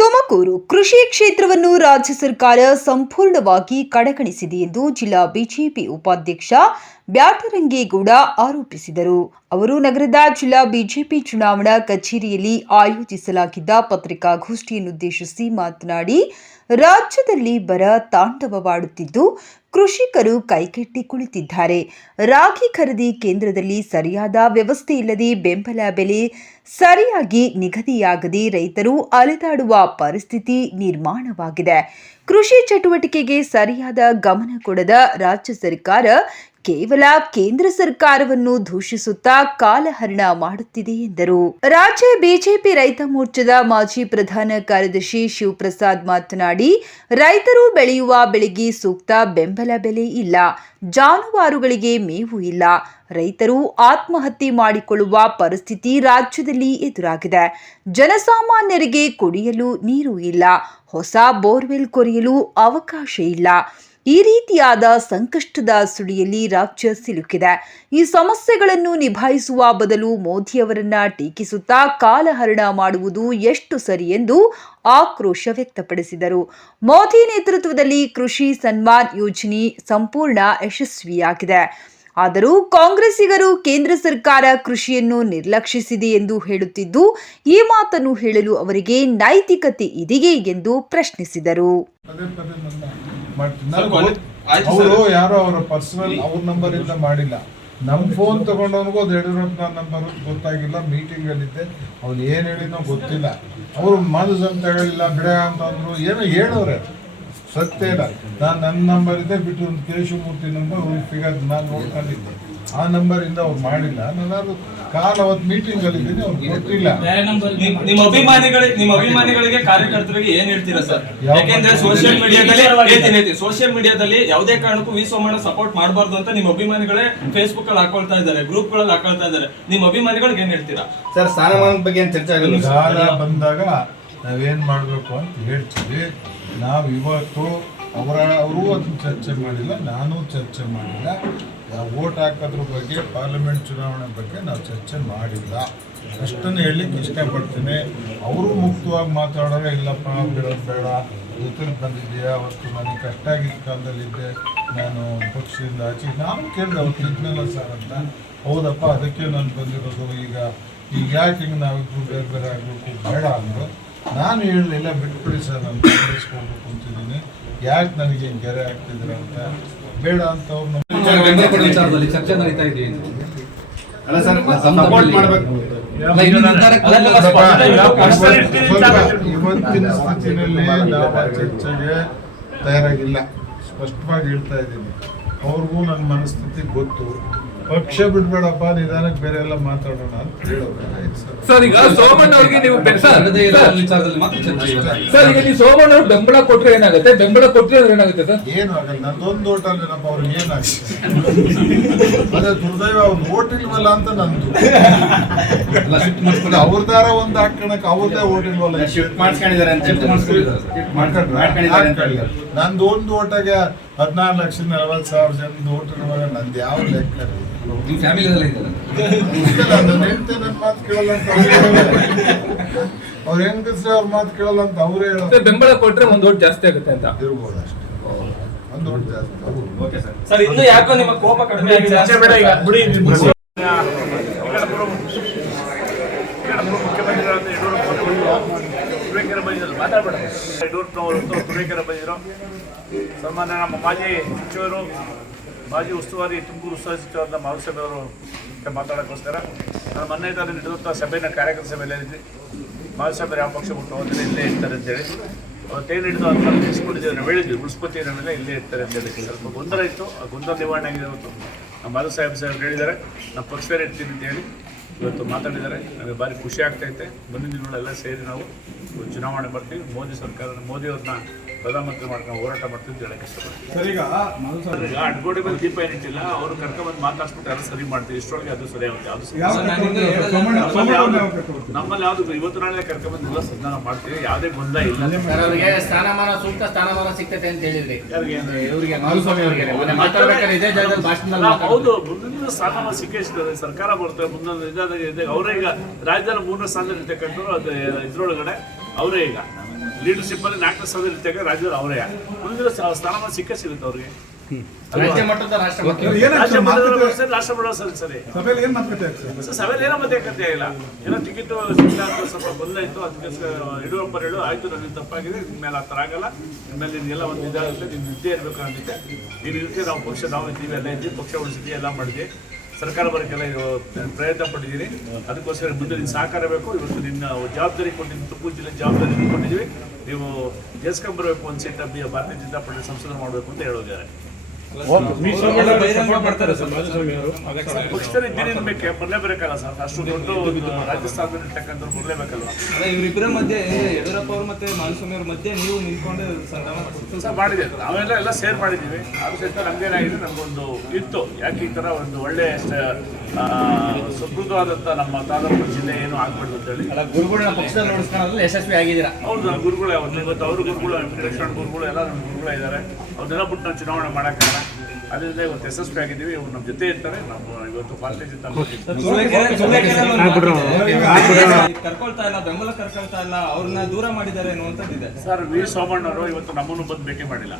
ತುಮಕೂರು ಕೃಷಿ ಕ್ಷೇತ್ರವನ್ನು ರಾಜ್ಯ ಸರ್ಕಾರ ಸಂಪೂರ್ಣವಾಗಿ ಕಡೆಗಣಿಸಿದೆ ಎಂದು ಜಿಲ್ಲಾ ಬಿಜೆಪಿ ಉಪಾಧ್ಯಕ್ಷ ಬ್ಯಾಟರಂಗೇಗೌಡ ಆರೋಪಿಸಿದರು. ಅವರು ನಗರದ ಜಿಲ್ಲಾ ಬಿಜೆಪಿ ಚುನಾವಣಾ ಕಚೇರಿಯಲ್ಲಿ ಆಯೋಜಿಸಲಾಗಿದ್ದ ಪತ್ರಿಕಾಗೋಷ್ಠಿಯನ್ನುದ್ದೇಶಿಸಿ ಮಾತನಾಡಿ, ರಾಜ್ಯದಲ್ಲಿ ಬರ ತಾಂಡವವಾಡುತ್ತಿದ್ದು ಕೃಷಿಕರು ಕೈಕಟ್ಟಿ ಕುಳಿತಿದ್ದಾರೆ. ರಾಗಿ ಖರೀದಿ ಕೇಂದ್ರದಲ್ಲಿ ಸರಿಯಾದ ವ್ಯವಸ್ಥೆ ಇಲ್ಲದೆ ಬೆಂಬಲ ಬೆಲೆ ಸರಿಯಾಗಿ ನಿಗದಿಯಾಗದೆ ರೈತರು ಅಲೆದಾಡುವ ಪರಿಸ್ಥಿತಿ ನಿರ್ಮಾಣವಾಗಿದೆ. ಕೃಷಿ ಚಟುವಟಿಕೆಗೆ ಸರಿಯಾದ ಗಮನ ಕೊಡದ ರಾಜ್ಯ ಸರ್ಕಾರ ಕೇವಲ ಕೇಂದ್ರ ಸರ್ಕಾರವನ್ನು ದೂಷಿಸುತ್ತಾ ಕಾಲಹರಣ ಮಾಡುತ್ತಿದೆ ಎಂದರು. ರಾಜ್ಯ ಬಿಜೆಪಿ ರೈತ ಮೋರ್ಚಾದ ಮಾಜಿ ಪ್ರಧಾನ ಕಾರ್ಯದರ್ಶಿ ಶಿವಪ್ರಸಾದ್ ಮಾತನಾಡಿ, ರೈತರು ಬೆಳೆಯುವ ಬೆಳೆಗೆ ಸೂಕ್ತ ಬೆಂಬಲ ಬೆಲೆ ಇಲ್ಲ, ಜಾನುವಾರುಗಳಿಗೆ ಮೇವು ಇಲ್ಲ, ರೈತರು ಆತ್ಮಹತ್ಯೆ ಮಾಡಿಕೊಳ್ಳುವ ಪರಿಸ್ಥಿತಿ ರಾಜ್ಯದಲ್ಲಿ ಎದುರಾಗಿದೆ. ಜನಸಾಮಾನ್ಯರಿಗೆ ಕುಡಿಯಲು ನೀರು ಇಲ್ಲ, ಹೊಸ ಬೋರ್ವೆಲ್ ಕೊರೆಯಲು ಅವಕಾಶ ಇಲ್ಲ. ಈ ರೀತಿಯಾದ ಸಂಕಷ್ಟದ ಸುಳಿಯಲ್ಲಿ ರಾಜ್ಯ ಸಿಲುಕಿದೆ. ಈ ಸಮಸ್ಯೆಗಳನ್ನು ನಿಭಾಯಿಸುವ ಬದಲು ಮೋದಿಯವರನ್ನ ಟೀಕಿಸುತ್ತಾ ಕಾಲಹರಣ ಮಾಡುವುದು ಎಷ್ಟು ಸರಿ ಎಂದು ಆಕ್ರೋಶ ವ್ಯಕ್ತಪಡಿಸಿದರು. ಮೋದಿ ನೇತೃತ್ವದಲ್ಲಿ ಕೃಷಿ ಸನ್ಮಾನ್ ಯೋಜನೆ ಸಂಪೂರ್ಣ ಯಶಸ್ವಿಯಾಗಿದೆ. ಆದರೂ ಕಾಂಗ್ರೆಸ್ಸಿಗರು ಕೇಂದ್ರ ಸರ್ಕಾರ ಕೃಷಿಯನ್ನು ನಿರ್ಲಕ್ಷಿಸಿದೆ ಎಂದು ಹೇಳುತ್ತಿದ್ದು, ಈ ಮಾತನ್ನು ಹೇಳಲು ಅವರಿಗೆ ನೈತಿಕತೆ ಇದೆಯೇ ಎಂದು ಪ್ರಶ್ನಿಸಿದರು. ಅವರು ಯಾರೋ ಅವರ ಪರ್ಸನಲ್ ಅವ್ರ ನಂಬರ್ ಇಂದ ಮಾಡಿಲ್ಲ. ನಮ್ಮ ಫೋನ್ ತಗೊಂಡವನಿಗೂ ಅದು ಯಡಿಯೂರಪ್ಪ ನಂಬರ್ ಗೊತ್ತಾಗಿಲ್ಲ. ಮೀಟಿಂಗ್ ಅಲ್ಲಿದ್ದೆ, ಅವ್ನು ಏನ್ ಹೇಳಿನೋ ಗೊತ್ತಿಲ್ಲ. ಅವರು ಮನಸ್ಸು ಅಂತ ಹೇಳಿಲ್ಲ, ಬಿಡ ಅಂತಂದ್ರು, ಏನೋ ಹೇಳೋರೆ ಸತ್ಯ ಇಲ್ಲ. ನನ್ನ ನಂಬರ್ ಇದೆ ಬಿಟ್ಟು ಒಂದು ಕೇಶವಮೂರ್ತಿ ನಂಬರ್ ಫಿಗರ್ ನಾನು ನೋಡ್ಕೊಂಡಿದ್ದೆ. ಆ ನಂಬರ್ ಇಂದ ಅವ್ರು ಮಾಡಿಲ್ಲ. ನಾನು ಕಾಲ ಅವತ್ತು ಮೀಟಿಂಗ್ ಅಲ್ಲಿ ಇದ್ದೀನಿ, ಅವ್ರು ಗೊತ್ತಿಲ್ಲ. ನಿಮ್ಮ ಅಭಿಮಾನಿಗಳಿಗೆ ಕಾರ್ಯಕರ್ತರಿಗೆ ಏನ್ ಹೇಳ್ತೀರಾ ಸರ್? ಯಾಕೆಂದ್ರೆ ಸೋಷಿಯಲ್ ಮೀಡಿಯಾದಲ್ಲಿ ಯಾವುದೇ ಕಾರಣಕ್ಕೂ ವಿ ಸೋಮಣ್ಣ ಸಪೋರ್ಟ್ ಮಾಡಬಾರ್ದು ಅಂತ ನಿಮ್ಮ ಅಭಿಮಾನಿಗಳೇ ಫೇಸ್ಬುಕ್ ಅಲ್ಲಿ ಹಾಕೊಳ್ತಾ ಇದ್ದಾರೆ, ಗ್ರೂಪ್ ಗಳಲ್ಲಿ ಹಾಕೊಳ್ತಾ ಇದ್ದಾರೆ. ನಿಮ್ಮ ಅಭಿಮಾನಿಗಳಿಗೆ ಏನ್ ಹೇಳ್ತೀರಾ ಸರ್? ಸ್ಥಾನಮಾನದ ಬಗ್ಗೆ ಏನ್ ಚರ್ಚೆ ಆಗಲ್ಲ. ಕಾಲ ಬಂದಾಗ ನಾವೇನ್ ಮಾಡ್ಬೇಕು ಅಂತ ಹೇಳ್ತೀವಿ. ನಾವು ಇವತ್ತು ಅವರು ಅದನ್ನ ಚರ್ಚೆ ಮಾಡಿಲ್ಲ, ನಾನು ಚರ್ಚೆ ಮಾಡಿಲ್ಲ. ವೋಟ್ ಹಾಕೋದ್ರ ಬಗ್ಗೆ, ಪಾರ್ಲಿಮೆಂಟ್ ಚುನಾವಣೆ ಬಗ್ಗೆ ನಾವು ಚರ್ಚೆ ಮಾಡಿಲ್ಲ. ಅಷ್ಟನ್ನು ಹೇಳಲಿಕ್ಕೆ ಇಷ್ಟಪಡ್ತೀನಿ. ಅವರು ಮುಕ್ತವಾಗಿ ಮಾತಾಡೋರೆ, ಇಲ್ಲಪ್ಪ ಬಿಡೋದು ಬೇಡ, ಜೊತೆಲಿ ಬಂದಿದ್ದೀಯಾ, ಅವತ್ತು ನನಗೆ ಕಷ್ಟ ಆಗಿದ್ದ ಕಾಲದಲ್ಲಿದ್ದೆ, ನಾನು ಪಕ್ಷದಿಂದ ಆಚೆ ನಾನು ಕೇಳಿದೆ ಅವತ್ತು ಇದ್ನಲ್ಲ ಸರ್ ಅಂತ. ಹೌದಪ್ಪ, ಅದಕ್ಕೆ ನಾನು ಬಂದಿರೋದು. ಈಗ ಯಾಕೆ ಹಿಂಗೆ ನಾವಿಬ್ರು ಬೇರೆ ಬೇರೆ ಆಗಬೇಕು ಬೇಡ ಅಂದರು. ನಾನು ಹೇಳಲಿಲ್ಲ, ಬಿಟ್ಬಿಡಿ ಸರ್, ನಾನು ಕಾಂಗ್ರೆಸ್ ಹೋಗ್ಬೇಕು ಅಂತಿದ್ದೀನಿ, ಯಾಕೆ ನನಗೆ ಹಿಂಗೆ ಗೆರೆ ಆಗ್ತಿದ್ದೀರ ಅಂತ. ಬೇಡ ಅಂತ ಅವ್ರನ್ನ ಚರ್ಚೆ ನಡೀತಾ ಇದೆ. ಅಲ್ಲ ಸರ್, ಸಪೋರ್ಟ್ ಮಾಡಬೇಕು. ಇವತ್ತಿನ ಸ್ಥಿತಿನಲ್ಲಿ ನಾವು ಚರ್ಚೆಗೆ ತಯಾರಾಗಿಲ್ಲ, ಸ್ಪಷ್ಟವಾಗಿ ಹೇಳ್ತಾ ಇದ್ದೀನಿ. ಅವ್ರಿಗೂ ನನ್ನ ಮನಸ್ಥಿತಿ ಗೊತ್ತು. ಪಕ್ಷ ಬಿಡ್ಬೇಡಪ್ಪ, ನಿಧಾನಕ್ಕೆ ಬೇರೆ ಎಲ್ಲ ಮಾತಾಡೋಣ ಅಂತ ಹೇಳೋದು. ಸರ್, ಈಗ ಸೋಮಣ್ಣ ಅವ್ರಿಗೆ ನೀವು ಸೋಮಣ್ಣ ಅವ್ರು ಬೆಂಬಲ ಕೊಟ್ಟರೆ ಏನಾಗುತ್ತೆ? ಬೆಂಬಲ ಕೊಟ್ಟರೆ ಏನಾಗುತ್ತೆ ಸರ್? ಏನು ಆಗಲ್ಲ. ನಂದೊಂದು ಓಟ್ ಅಲ್ಲೇನಪ್ಪ, ಅವ್ರಿಗೆ ಏನಾಗುತ್ತೆ? ಅದೇ ದುರ್ದೈವ, ಅವ್ರು ಓಟ್ ಇಲ್ವಲ್ಲ ಅಂತ ನಂದು. ಅವ್ರದಾರ ಒಂದು ಹಾಕೋಣಕ್ಕೆ ಅವ್ರದೇ ಓಟ್ ಇಲ್ವಲ್ಲ, ನಂದು ಒಂದು ಓಟಾಗೆ 14,40,000 ಜನದ ಓಟ್ ಇರುವಾಗ ನಂದು ಯಾವ ಲೆಕ್ಕ? ಮಾತು ಕೇಳಲ್ಲ ಅಂತ ಅವ್ರ ಹೆಂಗಸ್ರೆ ಅವ್ರ ಮಾತು ಕೇಳಲ್ಲ ಅಂತ ಅವರೇ ಹೇಳೋದು. ಬೆಂಬಲ ಕೊಟ್ರೆ ಒಂದು ಓಟ್ ಜಾಸ್ತಿ ಆಗುತ್ತೆ ಅಂತ ಇರ್ಬೋದು ಅಷ್ಟೇ, ಒಂದು ಓಟ್ ಜಾಸ್ತಿ. ಸರ್, ಇನ್ನು ಯಾಕೋ ನಿಮ್ಮ ಕೋಪ ಕಡಿಮೆ ಆಗಿದೆ? ತುರೇಕೆರೆ ಬಂದಿರೋ ಸನ್ಮಾನ್ಯ ನಮ್ಮ ಮಾಜಿ ಸಚಿವರು, ಮಾಜಿ ಉಸ್ತುವಾರಿ, ತುಮಕೂರು ಉಸ್ತುವಾರಿ ಸಚಿವರಾದ ಮಾಧುಸ್ವಾಮಿ ಅವರು ಮಾತಾಡೋಕ್ಕೋಸ್ಕರ ನಾನು ಮೊನ್ನೆ ತಾನು ನಡೆದಂಥ ಸಭೆಯ ಕಾರ್ಯಕರ್ತ ಸಭೆಯಲ್ಲಿ ಹೇಳಿದ್ವಿ. ಮಾಧುಸ್ವಾಮಿ ಯಾವ ಪಕ್ಷ ಬಿಟ್ಟು ಹೋದರೆ ಇಲ್ಲೇ ಇರ್ತಾರೆ ಅಂತೇಳಿ ಅವತ್ತೇನು ಹಿಡಿದು ಅದನ್ನು ತಿಳಿಸ್ಕೊಂಡಿದ್ದೇವೆ. ನಾವು ಹೇಳಿದ್ವಿ ಉಳಿಸ್ಪತಿ ಏನೆಲ್ಲ ಇಲ್ಲೇ ಇರ್ತಾರೆ ಅಂತೇಳಿ. ಸ್ವಲ್ಪ ಗೊಂದಲ ಇತ್ತು, ಆ ಗೊಂದಲ ನಿವಾರಣೆ ಆಗಿದೆ. ಇವತ್ತು ನಮ್ಮ ಮಾಧುಸ್ವಾಮಿ ಹೇಳಿದ್ದಾರೆ, ನಮ್ಮ ಪಕ್ಷವೇ ಇರ್ತೀನಿ ಅಂತೇಳಿ ಇವತ್ತು ಮಾತಾಡಿದ್ದಾರೆ. ನಮಗೆ ಭಾರಿ ಖುಷಿ ಆಗ್ತೈತೆ. ಮುಂದಿನ ದಿನಗಳೆಲ್ಲ ಸೇರಿ ನಾವು ಚುನಾವಣೆ ಬರ್ತೀವಿ. ಮೋದಿಯವ್ರನ್ನ ಪ್ರಧಾನಮಂತ್ರಿ ಮಾಡ್ಕೊಂಡು ಹೋರಾಟ ಮಾಡ್ತೀವಿ ಅಂತ ಹೇಳಕ್ಕೆ ಇಷ್ಟಪಡ್ತೀವಿ. ಈಗ ಅಡ್ಗೋಡಿ ಮೇಲೆ ದೀಪ ಏನಿಟ್ಟಿಲ್ಲ, ಅವರು ಕರ್ಕೊಂಡ್ಬಂದು ಮಾತಾಡ್ಸ್ಬಿಟ್ಟು ಎಲ್ಲ ಸರಿ ಮಾಡ್ತೀವಿ. ಇಷ್ಟರೊಳಗೆ ಅದು ಸರಿ ಆಗುತ್ತೆ. ನಮ್ಮಲ್ಲಿ ಯಾವುದು ಇವತ್ತು ನಾಳೆ ಕರ್ಕೊಂಡ್ಬಂದಿಲ್ಲ, ಸನ್ಮಾನ ಮಾಡ್ತೀವಿ. ಯಾವುದೇ ಗೊಂದಲ ಇಲ್ಲ. ಅವರಿಗೆ ಸ್ಥಾನಮಾನ, ಸೂಕ್ತ ಸ್ಥಾನಮಾನ ಸಿಗ್ತೈತೆ ಅಂತ ಹೇಳಿದ್ರಿ. ಹೌದು, ಮುಂದಿನ ಸ್ಥಾನಮಾನ ಸಿಕ್ಕೇ ಸಿಗ್ತದೆ. ಸರ್ಕಾರ ಬರ್ತದೆ, ಮುಂದಿನ ಅವರೇ ಈಗ ರಾಜ್ಯದಲ್ಲಿ 3ನೇ ಸ್ಥಾನದಲ್ಲಿ ಇರ್ತಕ್ಕಂಥವ್ರು. ಅದು ಇದ್ರೊಳಗಡೆ ಅವರೇ ಈಗ ಲೀಡರ್ಶಿಪ್ ಅಲ್ಲಿ 4ನೇ ಸ್ಥಾನದಲ್ಲಿ ಇರ್ತಾರೆ ರಾಜ್ಯದಲ್ಲಿ ಅವರೇ ಮುಂದಿನ ಸ್ಥಾನಮಾನ ಸಿಗುತ್ತೆ ಅವ್ರಿಗೆ. ರಾಜ್ಯ ಮಟ್ಟದ ರಾಷ್ಟ್ರ ಮಟ್ಟ ರಾಜ್ಯ ಮಟ್ಟದ ಸರಿ, ರಾಷ್ಟ್ರ ಮಟ್ಟದ ಸರಿ. ಸಭೆಯಲ್ಲಿ ಏನು ಮಾತುಕತೆ ಆಗ್ತದೆ? ಸರ್ ಸಭೆಯಲ್ಲಿ ಏನೋ ಮಾತುಕತೆ ಇಲ್ಲ. ಏನೋ ಟಿಕೆಟ್ ಸಿಗ್ತಾ ಅಂತ ಸ್ವಲ್ಪ ಬಂದಾಯ್ತು, ಅದಕ್ಕೆ ಯಡಿಯೂರಪ್ಪ ಹೇಳು ಆಯ್ತು, ನನಗೆ ತಪ್ಪಾಗಿದೆ, ಇನ್ಮೇಲೆ ಆ ಥರ ಆಗಲ್ಲ, ಇನ್ಮೇಲೆ ನಿನಗೆಲ್ಲ ಒಂದು ಇದಾಗುತ್ತೆ, ನೀನು ನಿದ್ದೆ ಇರಬೇಕು ಅಂತಿದ್ದೆ. ನೀನು ಇರ್ತೀವಿ, ನಾವು ಇದ್ದೀವಿ, ಎಲ್ಲ ಇದ್ದೀವಿ, ಪಕ್ಷ ಉಳಿಸಿದ್ವಿ, ಎಲ್ಲ ಮಾಡಿದ್ವಿ, ಸರ್ಕಾರ ಬರೋಕ್ಕೆಲ್ಲ ಪ್ರಯತ್ನ ಪಟ್ಟಿದ್ದೀನಿ. ಅದಕ್ಕೋಸ್ಕರ ಮುಂದೆ ನಿನ್ನ ಸಹಕಾರ ಬೇಕು. ಇವತ್ತು ನಿನ್ನ ಜವಾಬ್ದಾರಿ ಕೊಟ್ಟಿದ್ದೀನಿ, ತುಮಕೂರು ಜಿಲ್ಲೆ ಜವಾಬ್ದಾರಿ ಕೊಟ್ಟಿದ್ದೀವಿ, ನೀವು ಗೆಲ್ಸ್ಕೊಂಡ್ಬರ್ಬೇಕು, ಒಂದು ಸೀಟ್ ಭಾರತೀಯ ಜನತಾ ಪಾರ್ಟಿ ಸಂಸದ ಮಾಡಬೇಕು ಅಂತ ಹೇಳೋದಿದ್ದಾರೆ. ಬಹಿರಂಗ ಮಾಡ್ತಾರೆ ಸರ್ ಮಾಧುಸ್ವಾಮಿ ಅವರು. ಪಕ್ಷದಲ್ಲಿ ಇದ್ದೀನಿ ಬೇಕೆ ಬರಲೇಬೇಕಲ್ಲ ಸರ್, ಅಷ್ಟು ದೊಡ್ಡ ರಾಜಸ್ಥಾನದಲ್ಲಿ ಇರ್ತಕ್ಕಂಥವ್ರು ಬರಲೇಬೇಕಲ್ಲ. ಇವರಿಬ್ಬರ ಮಧ್ಯೆ ಯಡಿಯೂರಪ್ಪ ಅವರು ಮತ್ತೆ ಮಾಧುಸ್ವಾಮಿ ಅವ್ರ ಮಧ್ಯೆ ನೀವು ನಿಂತ್ಕೊಂಡು ಸಂಧಾನ ಸರ್ ಮಾಡಿದೆ, ನಾವೆಲ್ಲ ಸೇರ್ ಮಾಡಿದ್ದೀವಿ. ಅದು ಸಹಿತ ನಮಗೇನಾಗಿದೆ, ನಮಗೊಂದು ಇತ್ತು, ಯಾಕೆ ಈ ಥರ ಒಂದು ಒಳ್ಳೆ ಸಮೃದ್ಧವಾದಂಥ ನಮ್ಮ ತಾಲೂಕು ಜಿಲ್ಲೆ ಏನು ಆಗ್ಬಾರ್ದು ಅಂತೇಳಿ. ಅಲ್ಲ, ಗುರುಗಳನ್ನ ಪಕ್ಷದಲ್ಲಿ ನೋಡಿಸ್ಕೊಳ್ಳೋದ್ರಲ್ಲಿ ಯಶಸ್ವಿ ಆಗಿದ್ದೀರಾ. ಹೌದು, ನಮ್ಮ ಗುರುಗಳು ಇವತ್ತು ಅವ್ರ ಗುರುಗಳು, ವೆಂಕಟೇಶ್ವರ ಗುರುಗಳು ಎಲ್ಲ ನಮ್ಮ ಗುರುಗಳೇ ಇದ್ದಾರೆ. ಅವ್ರನ್ನೆಲ್ಲ ಬಿಟ್ಟು ನಾವು ಚುನಾವಣೆ ಮಾಡೋಕ್ಕಾಗಲ್ಲ. ಅದರಿಂದ ಇವತ್ತು ಯಶಸ್ವಿ ಆಗಿದ್ದೀವಿ. ಇವ್ರು ನಮ್ಮ ಜೊತೆ ಇರ್ತಾರೆ. ನಾವು ಇವತ್ತು ಭಾರತೀಯ ಜನತಾ ಪಾರ್ಟಿ ಕರ್ಕೊಳ್ತಾ ಇಲ್ಲ, ಬೆಂಬಲ ಕರ್ಕೊಳ್ತಾ ಇಲ್ಲ, ಅವ್ರನ್ನ ದೂರ ಮಾಡಿದ್ದಾರೆ ಅನ್ನುವಂಥದ್ದಿದೆ. ಸರ್ ವಿ ಸೋಮಣ್ಣವರು ಇವತ್ತು ನಮ್ಮನ್ನು ಬಂದು ಭೇಟಿ ಮಾಡಿಲ್ಲ.